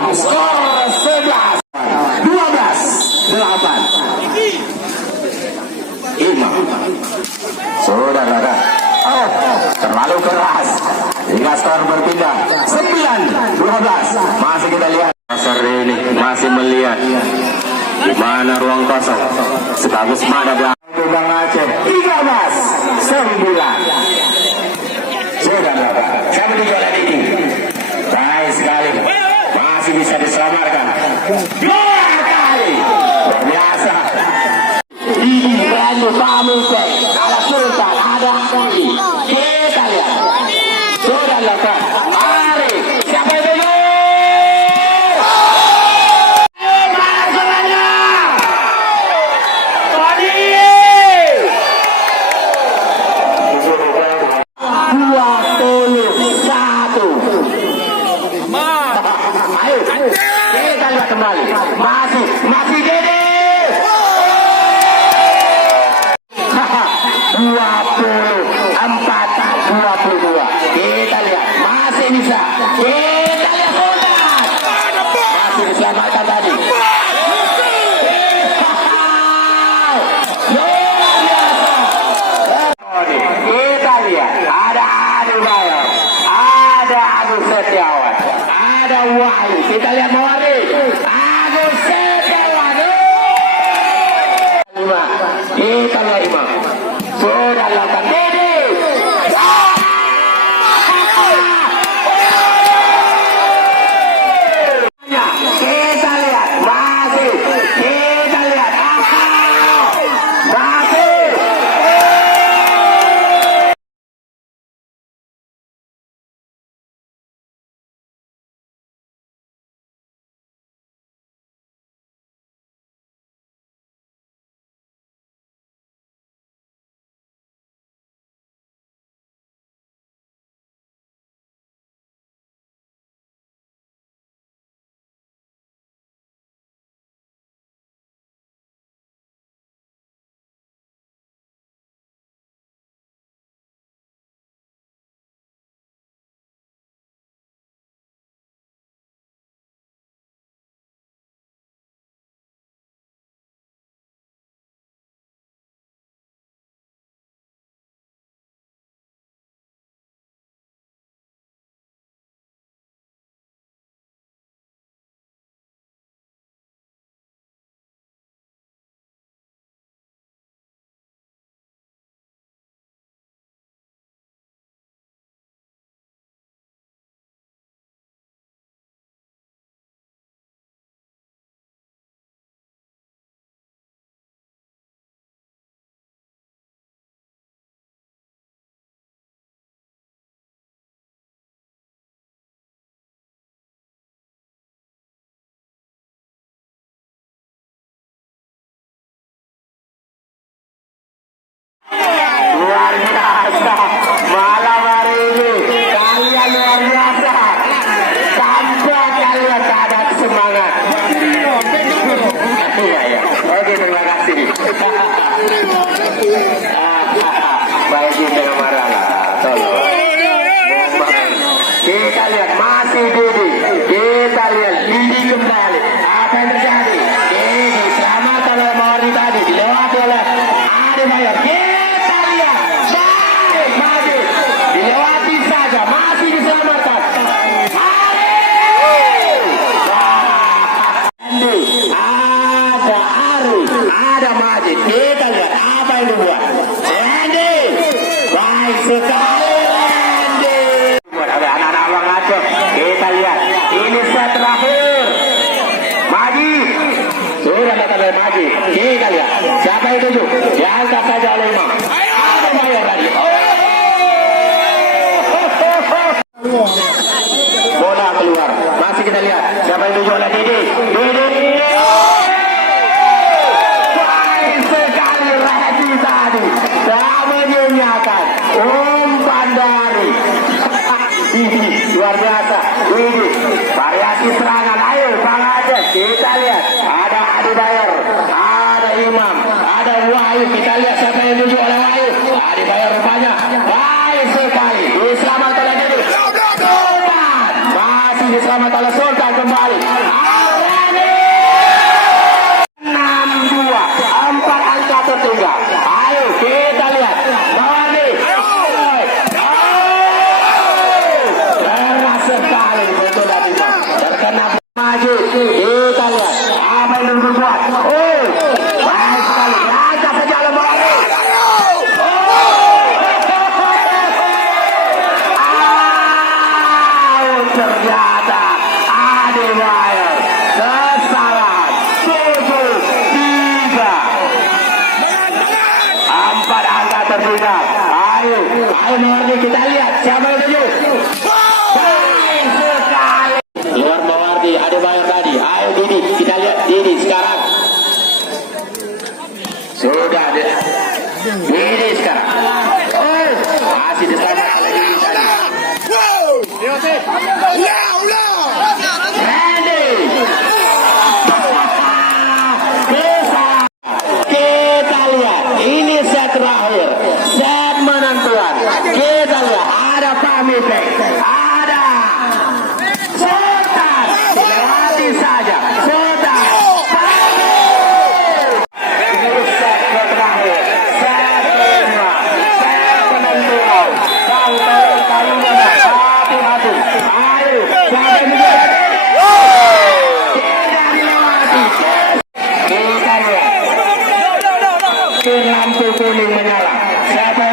lagi. Skor 11 12-8. Imam saudara, oh terlalu keras hingga skor berpindah 9-12. Masih kita lihat pasar ini masih melihat di mana ruang kosong sebagus mana Bang Aceh 13-9. Saudara, siapa di bola ini? Baik sekali, masih bisa diselamatkan. Dua kali biasa. Ini Rendy kamu ada sultan, ada lagi. Kita lihat. Sudah lakukan. Mari, siapa yang dulu? Mana semuanya? Volly. 21. Ayo, kita lihat kembali. Masih Dede. 24-22. Kita lihat masih bisa. Kita lihat Sultan masih diselamatkan tadi. Luar biasa. Kita lihat ada Bayor, ada Agus Setiawan, ada Wahyu. Kita lihat Volly. Agus Setiawan. Kita lihat Imam. Sudah lakukan Dede. Kita lihat masih. Kita lihat masih. Luar biasa malam hari ini, kalian luar biasa. Sampai kalian keadaan semangat. Iya. Oke, terima kasih. Baik, jangan marah lah. Tolong. Kita lihat masih Dede. Kita lihat Dede kembali. Apa yang terjadi? Dede selamat oleh Volly tadi, dilewati oleh Bayor. Kita lihat baik maju, dilewati saja, masih diselamatkan. Ada Arif, ada Majid. Kita lihat apa yang dibuat Rendy. Baik sekali Rendy. Ada anak-anak Bang Aceh. Kita lihat ini set terakhir. Majid sudah datang dari Majid. Kita lihat siapa yang tuju. Diangkat saja oleh Imam. Ada Bayor tadi. Bola keluar. Masih kita lihat siapa yang tuju oleh Dede. Baik sekali Rendy tadi. Tak menyunyakan. Bandari. Luar biasa. Ini variasi serangan. Ayo Bang Aceh. Kita lihat ada Bayor, ada Imam, ada Wahyu. Kita lihat siapa yang tuju oleh Wahyu. Bayor rupanya baik sekali. Diselamatkan oleh Dede. Masih diselamatkan oleh Sultan kembali. Empat angka tertinggal. Ayo kita lihat. Volly. Keras sekali betul tadi. Terkena maju. Kita lihat apa yang berbuat. Baik sekali. Raja saja Volly. Ternyata ada Bayor. Kesalahan. 7-3. Empat angka tertinggal. Ayo Rendy, kita lihat siapa yang tuju. Baik sekali. Luar Mawardi, ada Bayor tadi. Ayo Didi, kita lihat Didi sekarang. Sudah Didi sekarang. Masih diselamatkan oleh Didi tadi. Rendy. Kita lihat, ini set terakhir, set menentuan. Kita lihat, ada Pak Mipek, ada Sultan, dilewati saja, Sultan. Ini set terakhir, set kelima, set penentuan. Sang turun kali mana, hati-hati. Ayo, siapa yang menjadi? Tidak dilewati. Kita lihat. Lampu kuning menyala. Siapa